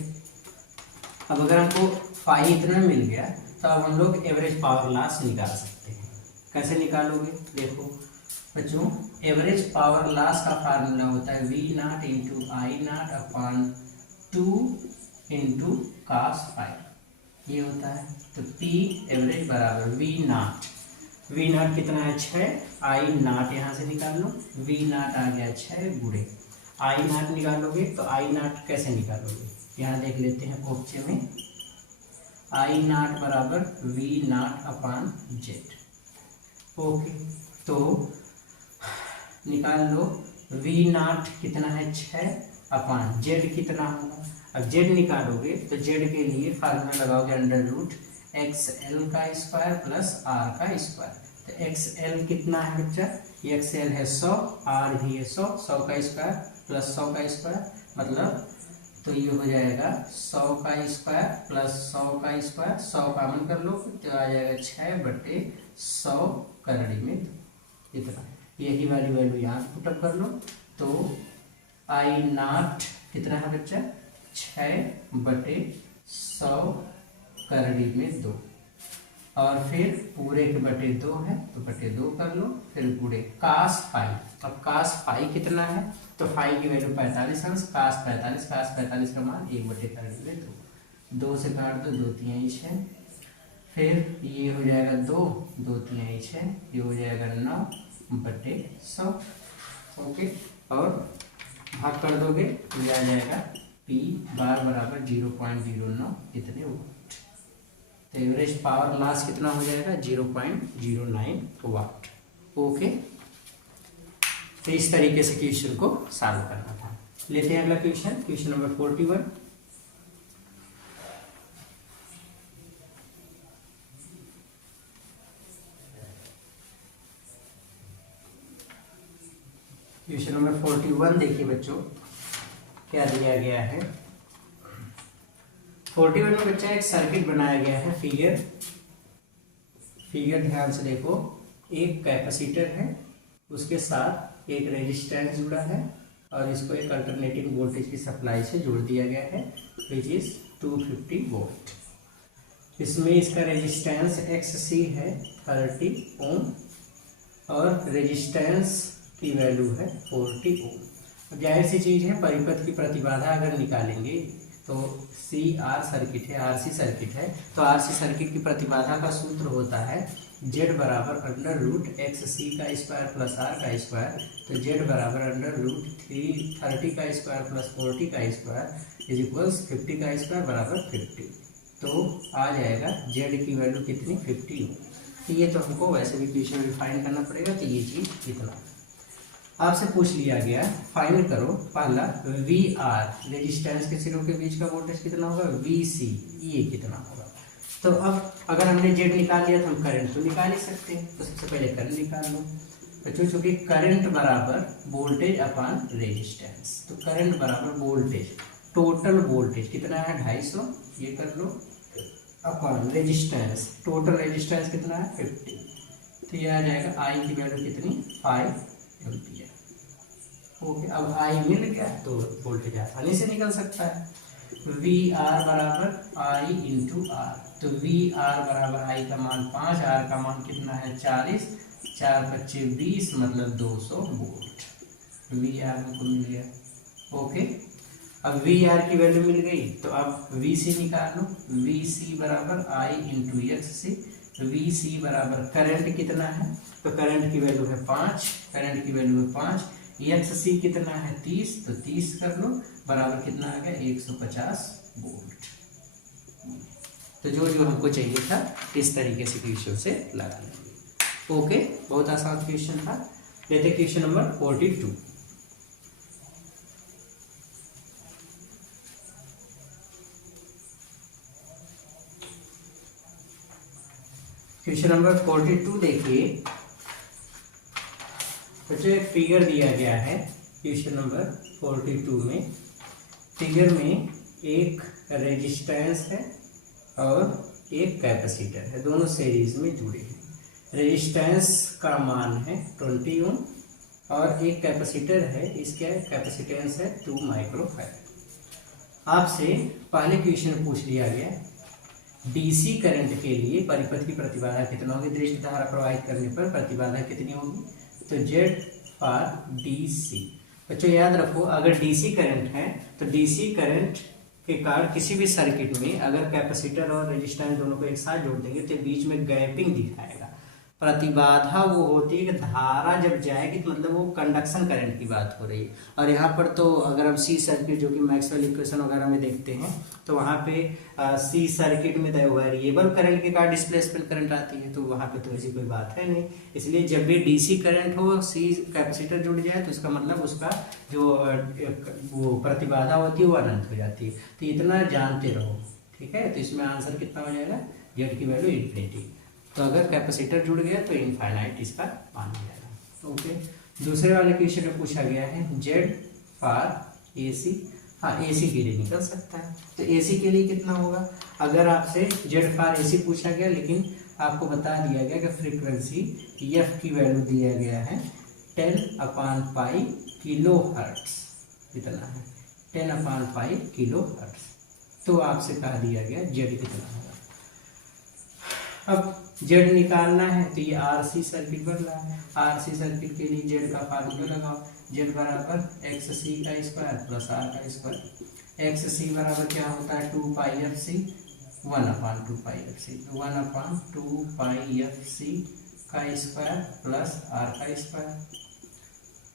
अब अगर हमको फाई इतना मिल गया तो अब हम लोग एवरेज पावर लॉस निकाल सकते हैं। कैसे निकालोगे, देखो बच्चों, एवरेज पावर लॉस का फार्मूला होता है V naught into I naught upon 2 into cos phi, ये होता है। तो P एवरेज बराबर V नॉट कितना है 6, आई नॉट यहाँ से निकाल लो, V नॉट आ गया 6 गुणे आई नॉट निकालोगे तो आई नॉट कैसे निकालोगे, यहाँ देख लेते हैं ऑप्शन में, आई नॉट बराबर V not upon Z. Okay, तो निकाल लो V नॉट कितना है 6 अपॉन जेड कितना होगा। अब जेड निकालोगे तो जेड के लिए फार्मूला लगाओगे अंडर रूट एक्स एल का स्क्वायर प्लस आर का स्क्वायर। तो एक्स एल कितना है बच्चा, एक्स एल है 100, आर भी है 100, 100 का स्क्वायर प्लस 100 का स्क्वायर मतलब, तो ये हो जाएगा 100 का स्क्वायर प्लस 100 का स्क्वायर, 100 कॉमन कर लो तो आ जाएगा 6/100 करड़ी में इतना। यही वाली वैल्यू यहाँ पुटअप कर लो तो आई नॉट कितना है बच्चा 6/100 करड़ी में 2, और फिर पूरे के बटे 2 है तो बटे 2 कर लो, फिर पूरे कास फाई। अब कास फाई कितना है तो फाई की वैल्यू 45 अंश, कास 45 का मान 1/करड़ी में 2, 2 से काट दो 2 3 6, फिर ये हो जाएगा 2 2 3 6, ये हो जाएगा 9/100। ओके, और भाग कर दोगे तो ये आ जाएगा P बार बराबर 0.09 इतने वाट। तो एवरेज पावर मास कितना हो जाएगा 0.09 वाट। ओके, तो इस तरीके से क्वेश्चन को सॉल्व करना था। लेते हैं अगला question, question number 41। Question number 41 देखिए बच्चों क्या दिया गया है। 41 में बच्चा एक सर्किट बनाया गया है। फिगर ध्यान से देखो, एक कैपेसिटर है, उसके साथ एक रेजिस्टेंस जुड़ा है और इसको एक अल्टरनेटिंग वोल्टेज की सप्लाई से जोड़ दिया गया है विच इज 250 वोल्ट। इसमें इसका रेजिस्टेंस XC है 30 ओम और रेजिस्टेंस की वैल्यू है 40 ओम। जाहिर सी चीज है, परिपथ की प्रतिबाधा अगर निकालेंगे तो CR सर्किट है, RC सर्किट है, तो RC सर्किट की प्रतिबाधा का सूत्र होता है Z बराबर अंडर रूट XC का स्क्वायर प्लस R का स्क्वायर। तो Z बराबर अंडर रूट 30 का स्क्वायर प्लस 40 का स्क्वायर इज इक्वल्स 50 का स्क्वायर बराबर 50। तो आ जाएगा Z की वैल्यू कितनी 50। तो ये तो हमको वैसे भी क्वेश्चन में फाइंड करना पड़ेगा, तो ये चीज इतना आपसे पूछ लिया गया। फाइंड करो पहला VR रेजिस्टेंस के सिरों के बीच का वोल्टेज कितना होगा, VC ये कितना होगा। तो अब अगर हमने जेड निकाल लिया तो हम करंट तो निकाल ही सकते हैं, तो सबसे पहले करंट निकाल लो। बच्चों चूंकि करंट बराबर वोल्टेज अपॉन रेजिस्टेंस, तो करंट बराबर वोल्टेज, टोटल वोल्टेज कितना है 250, ये कर लो, अपॉन रेजिस्टेंस, टोटल रेजिस्टेंस कितना है 50। तो ये आ जाएगा I की वैल्यू कितनी 5 एम्पियर। ओके, अब I मिल गया तो वोल्टेज आसानी से निकल सकता है। VR बराबर I इंटू R, तो VR बराबर I का मान 5, R का मान कितना है 40, 4 × 5 = 20 मतलब 200 वोल्ट VR हमको मिल गया। ओके, अब VR की वैल्यू मिल गई तो अब VC निकाल लो। VC बराबर I इंटू XC, VC बराबर करंट कितना है, तो करंट की वैल्यू है 5, करंट की वैल्यू है 5, XC कितना है 30, तो 30 कर लो बराबर कितना आ गया 150 वोल्ट। तो जो जो हमको चाहिए था इस तरीके से क्वेश्चन से लगा लेंगे। ओके, बहुत आसान क्वेश्चन था। लेते क्वेश्चन नंबर 42। क्वेश्चन नंबर 42 देखिए बच्चों, एक फिगर दिया गया है क्वेश्चन नंबर 42 में। फिगर में एक रेजिस्टेंस है और एक कैपेसिटर है, दोनों सीरीज में जुड़े हैं। रेजिस्टेंस का मान है 20 ओम और एक कैपेसिटर है, इसका कैपेसिटेंस है 2 माइक्रोफैराड। आपसे पहले क्वेश्चन पूछ लिया गया DC करंट के लिए परिपथ की प्रतिबाधा कितना होगी, दृष्ट धारा प्रवाहित करने पर प्रतिबाधा कितनी होगी, तो Z फॉर DC। बच्चों याद रखो, अगर DC करंट है तो DC करंट के कारण किसी भी सर्किट में अगर कैपेसिटर और रेजिस्टेंस दोनों को एक साथ जोड़ देंगे तो बीच में गैपिंग दिखाएगा। प्रतिबाधा वो होती है कि धारा जब जाएगी तो मतलब वो कंडक्शन करंट की बात हो रही है। और यहाँ पर तो अगर हम सी सर्किट जो कि मैक्सवेल इक्वेशन वगैरह में देखते हैं तो वहाँ पे सी सर्किट में वेरिएबल करंट के कारण डिस्प्लेसमेंट करंट आती है, तो वहाँ पे तो ऐसी कोई बात है नहीं। इसलिए जब भी डीसी करंट हो, सी कैपेसिटर जुड़ जाए तो इसका मतलब उसका जो वो प्रतिबाधा होती है वो अनंत हो जाती है। तो इतना जानते रहो, ठीक है। तो इसमें आंसर कितना हो जाएगा, जेड की वैल्यू इन्फिनिटी। तो अगर कैपेसिटर जुड़ गया तो इनफाइनाइट इसका मान जाएगा। ओके, दूसरे वाले क्वेश्चन में पूछा गया है जेड फॉर एसी। हाँ, एसी के लिए निकल सकता है, तो एसी के लिए कितना होगा। अगर आपसे जेड फॉर एसी पूछा गया लेकिन आपको बता दिया गया कि फ्रीक्वेंसी एफ की वैल्यू दिया गया है 10/π किलो हर्ट्स, कितना है 10/π किलो हर्ट्स। तो आपसे कहा दिया गया जेड कितना होगा। अब जेड निकालना है तो ये आरसी सर्किट बन रहा है। आरसी सर्किट के लिए जेड का फार्मूला लगाओ, जेड बराबर एक्स सी का स्क्वायर प्लस आर का स्क्वायर। एक्स सी बराबर क्या होता है 2πfc 1/2πfc, 1/2πfc का स्क्वायर प्लस आर का स्क्वायर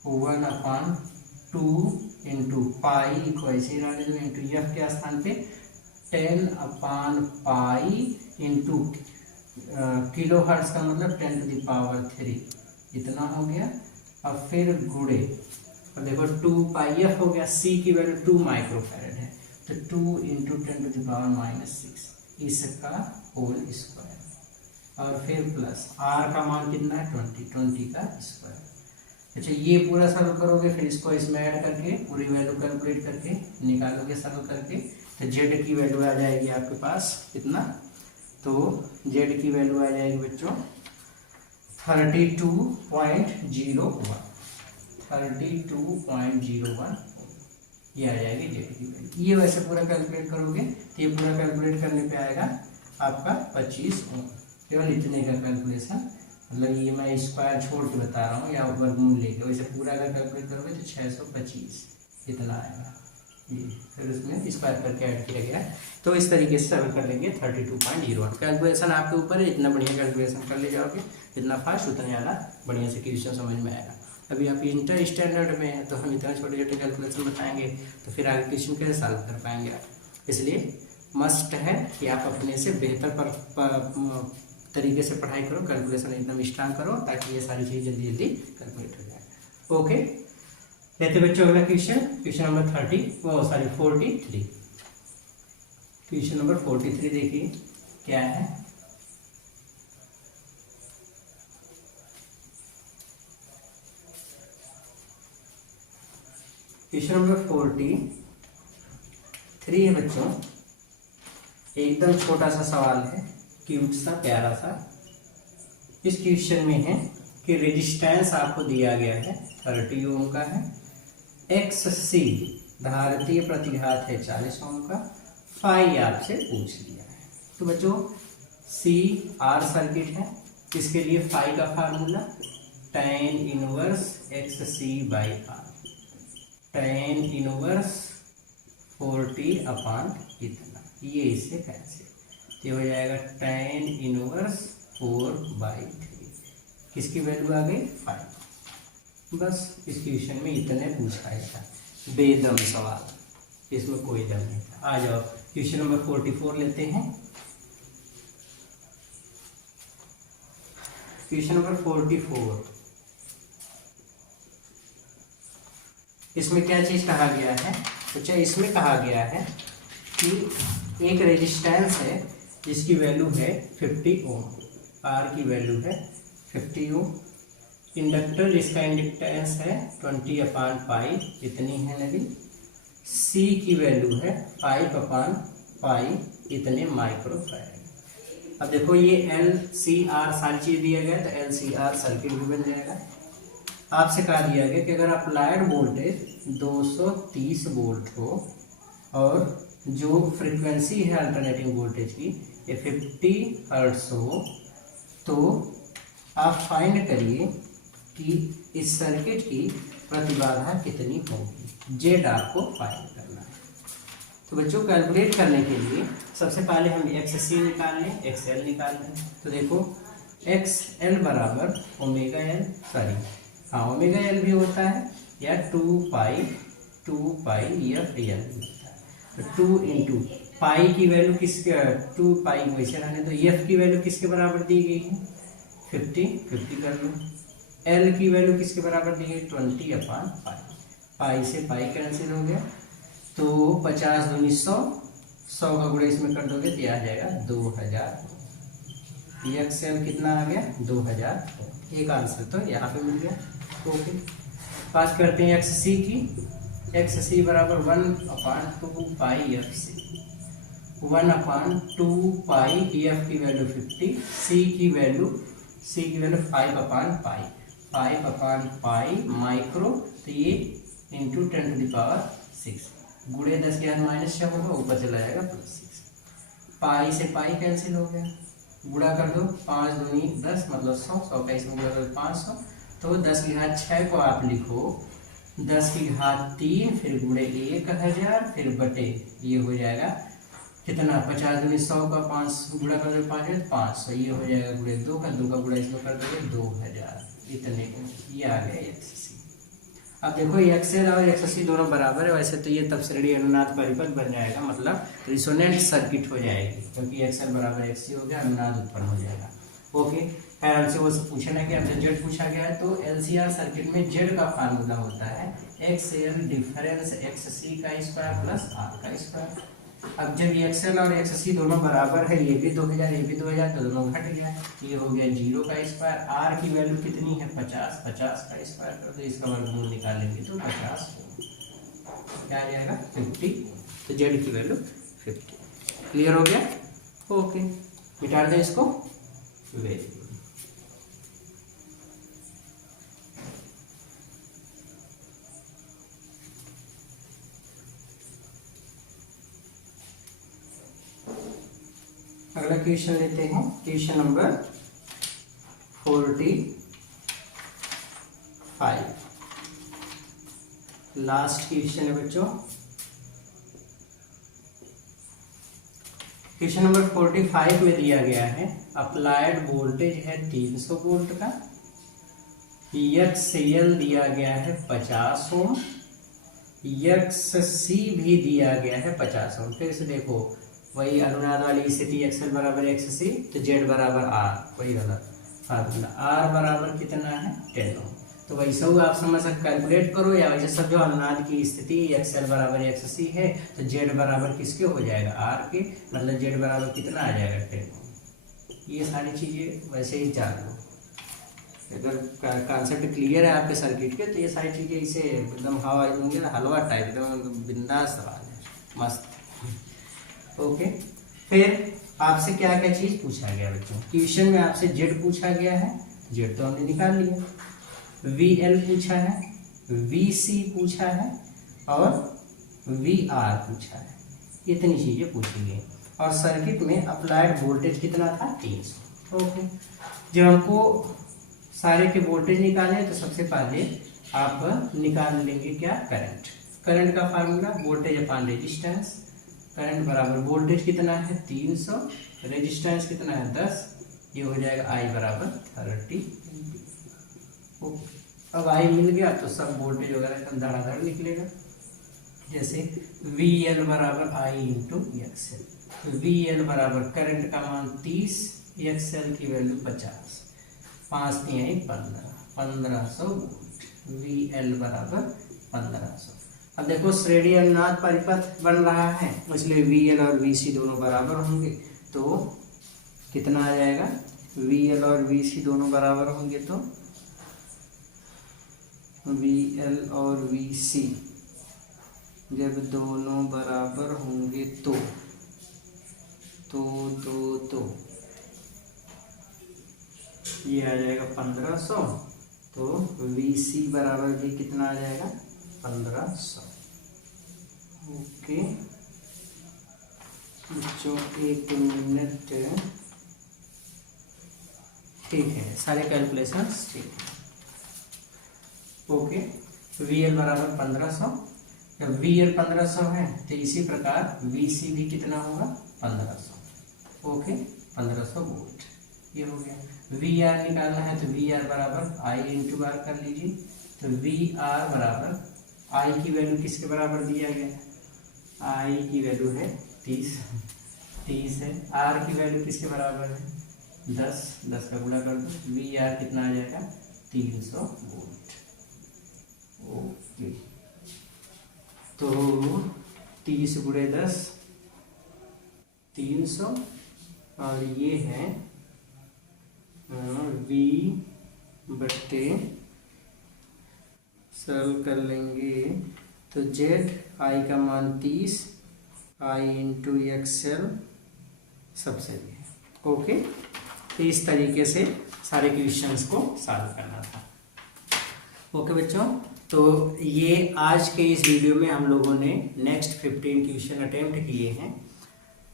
1/2 इंटू पाई को ऐसे ही रहने दो, इंटू एफ के स्थान पे 10/π इंटू किलो हर्ट्ज का मतलब 10⁻³ इतना हो गया। अब फिर गुणे, अब देखो 2πf हो गया, सी की वैल्यू 2 माइक्रोफैरड है तो 2 इंटू 10⁻⁻6 इसका होल स्क्वायर और फिर प्लस आर का मान कितना है 20 का स्क्वायर। अच्छा, ये पूरा सॉल्व करोगे फिर इसको इसमें ऐड करके पूरी वैल्यू कैलकुलेट करके निकालोगे सॉल्व करके, तो जेड की वैल्यू आ जाएगी आपके पास कितना, तो जेड की वैल्यू आ जाएगी बच्चों 32.01, 32.01 ये आ जाएगी जेड की वैल्यू। ये वैसे पूरा कैलकुलेट करोगे तो ये पूरा कैलकुलेट करने पे आएगा आपका 25 ओम। केवल इतने का कैलकुलेशन, मतलब ये मैं स्क्वायर छोड़ के बता रहा हूँ या वर्गमूल लेके, वैसे पूरा अगर कैलकुलेट करोगे तो 625 इतना आएगा ये, फिर उसमें स्क्वायर करके ऐड किया गया। तो इस तरीके से सॉल्व कर लेंगे 32.01। कैलकुलेशन आपके ऊपर है, इतना बढ़िया कैलकुलेशन कर ले जाओगे जितना फास्ट उतना ज़्यादा बढ़िया से क्वेश्चन समझ में आएगा। अभी आप इंटर स्टैंडर्ड में हैं तो हम इतना छोटे छोटे कैलकुलेशन बताएंगे तो फिर आगे क्वेश्चन कैसे सॉल्व कर पाएंगे आप। इसलिए मस्ट है कि आप अपने से बेहतर तरीके से पढ़ाई करो, कैलकुलेशन एकदम स्ट्रांग करो ताकि ये सारी चीज़ जल्दी जल्दी कैलकुलेट हो जाए। ओके, लेते बच्चों अगला question, question number 43। Question number 43 देखिए क्या है। क्वेश्चन नंबर 43 है बच्चों, एकदम छोटा सा सवाल है, क्यूट सा प्यारा सा। इस क्वेश्चन में है कि रेजिस्टेंस आपको दिया गया है 30 ओम का है, एक्स सी धारितीय प्रतिघात है 40 ओम का, फाई आपसे पूछ लिया है। तो बच्चों सी आर सर्किट है, इसके लिए फाई का formula tan inverse X C by R, tan inverse 40 कितना, ये इससे कैंसिल, ये हो जाएगा tan इनवर्स 4/3, किसकी वैल्यू आ गई 5। बस इस क्वेश्चन में इतने पूछा था, बेदम सवाल, इसमें कोई दम नहीं था। आ जाओ क्वेश्चन नंबर 44 लेते हैं। क्वेश्चन नंबर 44, इसमें क्या चीज कहा गया है। अच्छा, इसमें कहा गया है कि एक रेजिस्टेंस है जिसकी वैल्यू है 50 ओम, आर की वैल्यू है 50 ओम, इंडक्टर जिसका इंडक्टेंस है 20/π इतनी है नदी, सी की वैल्यू है 5/π इतने माइक्रोफैरड। अब देखो ये एल सी आर सारी चीज दिया गया तो एल सी आर सर्किट भी बन जाएगा। आपसे कहा दिया गया कि अगर अप्लाइड वोल्टेज 230 वोल्ट हो और जो फ्रीक्वेंसी है अल्टरनेटिंग वोल्टेज की ये 50 हर्ट्ज हो, तो आप फाइंड करिए कि इस सर्किट की प्रतिबाधा कितनी होगी, जेड आपको फाइंड करना है। तो बच्चों कैलकुलेट करने के लिए सबसे पहले हम एक्स सी निकाल लें, एक्स एल निकाल लें। तो देखो एक्स एल बराबर ओमेगा एल, सॉरी हाँ ओमेगा एल भी होता है, या 2 पाई एफ एल भी होता है। तो 2 इंटू पाई की वैल्यू किसके, 2 पाई वैसे रहने तो एफ की वैल्यू किसके बराबर दी गई है 50 कर लो। एल की वैल्यू किसके बराबर दी गई 20/पाई। पाई से पाई कैंसिल हो गया, तो 50 दूनी 100, 100 का गुणा इसमें कर दोगे तो आ जाएगा 2000। एक्स एल कितना आ गया 2000। एक आंसर तो यहाँ पे मिल गया। ओके, बात करते हैं एक्स सी की। एक्स सी बराबर 1/2 पाई एफ सी, 1/2 पाई एफ की वैल्यू 50, सी की वैल्यू 5/पाई, 5/पाई माइक्रो, तो ये इंटू 10⁻⁶, गुणे 10 के बाद -6 होगा, ऊपर चला जाएगा +6। पाई से पाई कैंसिल हो गया, गुणा कर दो, 5 दूनी 10 मतलब 100, 100 का इसमें गुणा कर 500, तो 10 की घात 6 को आप लिखो 10 की घात 3, फिर गुणे 1000, फिर बटे ये हो जाएगा कितना 50 दूनी 100 का 5 गुणा कर दो 500, ये हो जाएगा गुणे 2 का गुणा इसमें कर दोगे 2000। इतने ये आ गया एक्स सी। अब देखो एक्स एल और एक्स सी दोनों बराबर है, वैसे तो ये तब श्रेणी अनुनाद परिपथ बन जाएगा, मतलब रिसोनेंट सर्किट हो जाएगी, क्योंकि एक्स एल बराबर एक्स सी हो गया, अनुनाद उत्पन्न हो जाएगा। ओके, फिर हमसे वो पूछा ना कि आपसे जेड पूछा गया है, तो एलसीआर सर्किट में जेड का फार्मूला होता है एक्स एल डिफरेंस एक्स सी का स्क्वायर प्लस आर का स्क्वायर। अब जब एक्स एल और एक्स सी दोनों बराबर है, ये भी 2000 ये भी 2000, तो दोनों घट गया, ये हो गया 0 का स्क्वायर। आर की वैल्यू कितनी है 50, 50 का स्क्वायर कर दो, इसका वर्गमूल निकालेंगे तो 50 क्या आ जाएगा 50, तो जेड की वैल्यू 50। क्लियर हो गया। ओके, मिटा दें इसको। Very good. अगला क्वेश्चन लेते हैं, क्वेश्चन नंबर 45, लास्ट क्वेश्चन है बच्चों। क्वेश्चन नंबर 45 में दिया गया है अप्लाइड वोल्टेज है 300 वोल्ट का, एक्स एल दिया गया है 50 ओम, एक्स सी भी दिया गया है 50 ओम। फिर से देखो वही अनुनाद वाली स्थिति, एक्स एल बराबर एक्स सी, तो जेड बराबर आर, वही गलत फार्मूला, आर बराबर कितना है 10 ओम। तो वैसे ही आप समझ सकते कैलकुलेट करो, या वैसे सब जो अनुनाद की स्थिति एक्स एल बराबर एक्स सी है, तो जेड बराबर किसके हो जाएगा आर के, मतलब जेड बराबर कितना आ जाएगा 10 ओम। ये सारी चीजें वैसे ही जान लो, अगर कॉन्सेप्ट क्लियर है आपके सर्किट के, तो ये सारी चीजें इसे एकदम हलवा टाइप एकदम बिंदास सवाल है, मस्त। ओके, फिर आपसे क्या क्या चीज पूछा गया बच्चों, क्वेश्चन में आपसे जेड पूछा गया है, जेड तो हमने निकाल लिया, वी एल पूछा है, वी सी पूछा है, और वी आर पूछा है, इतनी चीजें पूछी गई। और सर्किट में अप्लाइड वोल्टेज कितना था 300। ओके, जब हमको सारे के वोल्टेज निकाले तो सबसे पहले आप निकाल लेंगे क्या करंट। करंट का formula voltage upon resistance, current बराबर वोल्टेज कितना है 300, रेजिस्टेंस कितना है 10, ये हो जाएगा आई बराबर 30। अब आई मिल गया तो सब वोल्टेज वगैरह एकदम धड़ाधड़ निकलेगा, जैसे वी एल बराबर I into X L. V L बराबर करंट का मान 30, एक्स एल की वैल्यू 50, 5 3 15, 1500 वोल्ट, वी एल बराबर 1500। अब देखो श्रेणी अनुनाद परिपथ बन रहा है, इसलिए वी एल और वी सी दोनों बराबर होंगे, तो कितना आ जाएगा, वी एल और वी सी दोनों बराबर होंगे तो वी एल और वी सी जब दोनों बराबर होंगे तो ये आ जाएगा 1500, तो वी सी बराबर भी कितना आ जाएगा 1500। ओके बच्चों, एक मिनट, ठीक है, सारे कैलकुलेशंस ठीक है। ओके, वी एल बराबर 1500, जब वी एल 1500 है तो इसी प्रकार वी सी भी कितना होगा 1500। Okay, 1500 volt. ये हो गया। वी आर निकालना है तो वी आर बराबर आई इंटू आर कर लीजिए। तो वी आर बराबर आई की वैल्यू किसके बराबर दिया गया, आई की वैल्यू है 30 है। आर की वैल्यू किसके बराबर है 10 का गुणा कर दो। वी आर कितना आ जाएगा 300 वोल्ट। ओके, तो 30 गुणे 10 300 और ये है वी बट्टे सरल कर लेंगे तो जेड आई का मान 30 आई इंटू एक्सएल सबसे भी। ओके, तो इस तरीके से सारे क्वेश्चंस को सॉल्व करना था। ओके बच्चों, तो ये आज के इस वीडियो में हम लोगों ने नेक्स्ट 15 क्वेश्चन अटेम्प्ट किए हैं।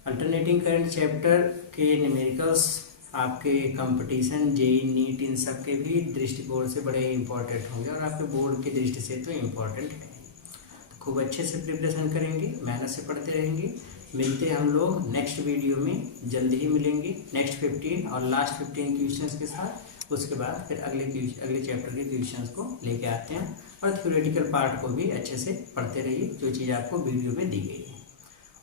अल्टरनेटिंग करंट चैप्टर के न्यूमेरिकल्स आपके कंपटीशन जेई नीट इन सब के भी दृष्टिकोण से बड़े इंपॉर्टेंट होंगे और आपके बोर्ड की दृष्टि से तो इम्पोर्टेंट है। तो खूब अच्छे से प्रिपरेशन करेंगे, मेहनत से पढ़ते रहेंगे। मिलते हम लोग नेक्स्ट वीडियो में, जल्दी ही मिलेंगे नेक्स्ट 15 और लास्ट 15 क्वेश्चंस के साथ। उसके बाद फिर अगले चैप्टर के क्वेश्चंस को लेके आते हैं और थ्योरेटिकल पार्ट को भी अच्छे से पढ़ते रहिए जो चीज़ आपको वीडियो में दी गई है।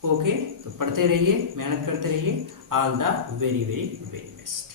ओके, तो पढ़ते रहिए, मेहनत करते रहिए। All the very very very best.